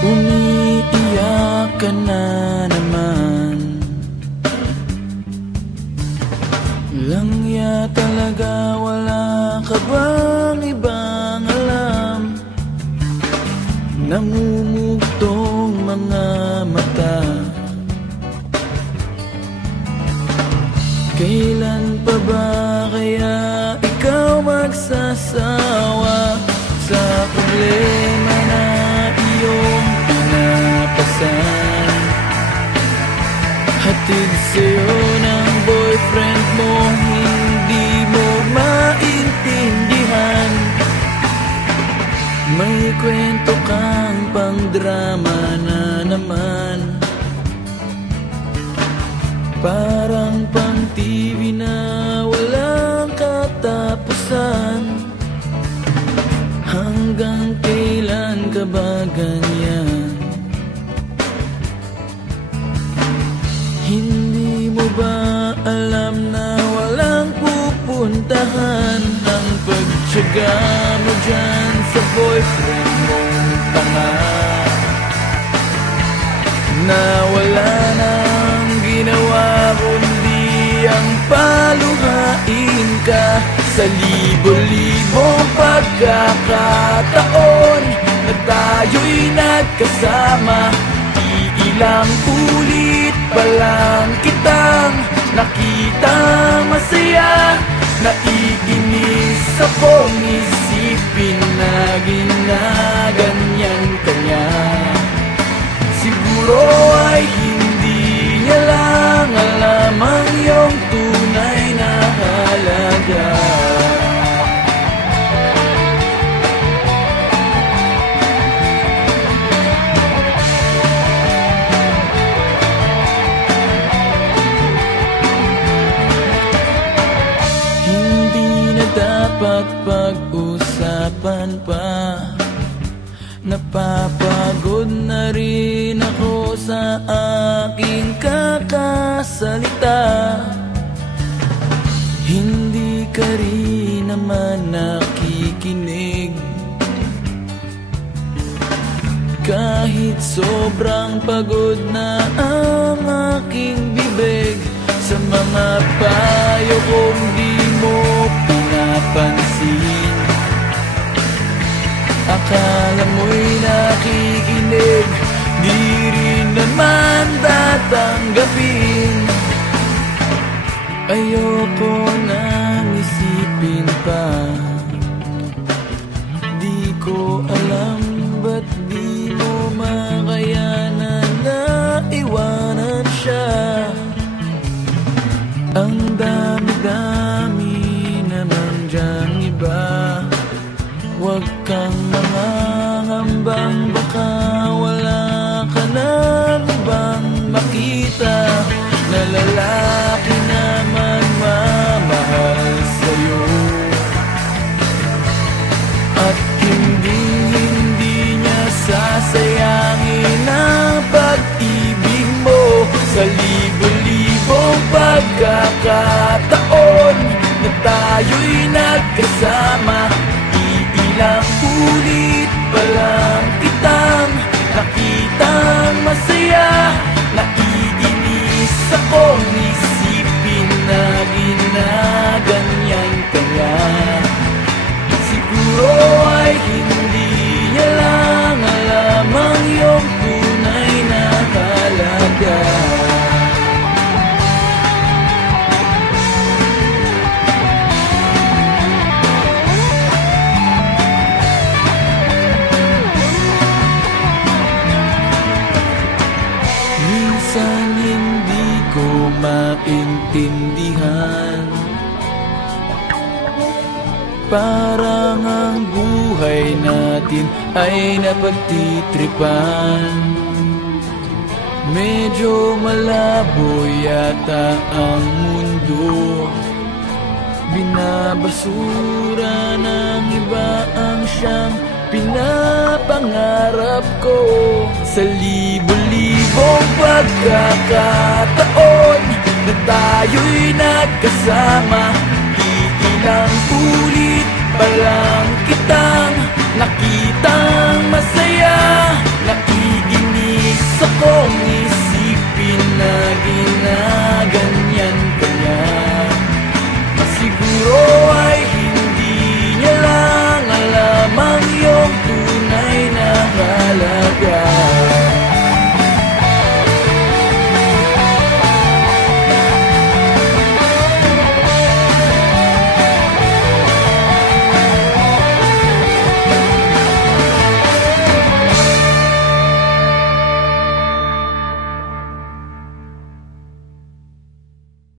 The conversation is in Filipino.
Umiiyak ka na naman. Langya talaga, wala ka bang ibang alam? Namumugtong mga mata. Kailan pa ba kaya ikaw magsasawa sa problema na iyong pinapasan? Hatid sa'yo ng boyfriend mo, hindi mo maintindihan. May kwento kang pang-drama na naman. Parang pang-TV na walang katapusan. Hanggang kailan ka ba ganyan? Hindi mo ba alam na walang pupuntahan ang pagtiyaga mo dyan sa boyfriend mong tanga? Na wala nang ginawa kundi ang paluhain ka sa libo-libong pagkakataon na tayo'y nagkasama. Iilang ulit pa lang kitang nakitang masaya. Naiinis akong isipin na ginaganyan ka niya. Siguro ay hindi niya lang alam ang iyong tunay na halaga. Hindi na dapat pag-usapan pa. Napapagod na rin ako sa aking kakasalita. Hindi ka rin naman nakikinig. Kahit sobrang pagod na ang aking bibig, sa mga payo kong di mo pinapansin. Akala mo'y nakikinig, di rin naman tatanggapin. Ayoko nang isipin pa. Di ko alam ba't di mo makayanan na iwanan siya. Ang dami-dami naman dyang iba. Huwag kang mangangambang, baka wala ka nang ibang makita na lalaki na magmamahal sa'yo. At hindi niya sasayangin ang pag-ibig mo sa libo-libong pagkakataon na tayo'y nagkasama. Ilang ulit pa lang kitang nakitang masaya. Naiinis akong isipin na ginaganyan ka niya. Siguro ay hindi niya lang alam ang iyong tunay na halaga. Minsan hindi ko maintindihan. Parang ang buhay natin ay napagtitripan. Medyo malabo yata ang mundo. Binabasura ng iba ang siyang pinapangarap ko. Sa libo-libong pagkakataon na tayo'y nagkasama, iilang ulit pa lang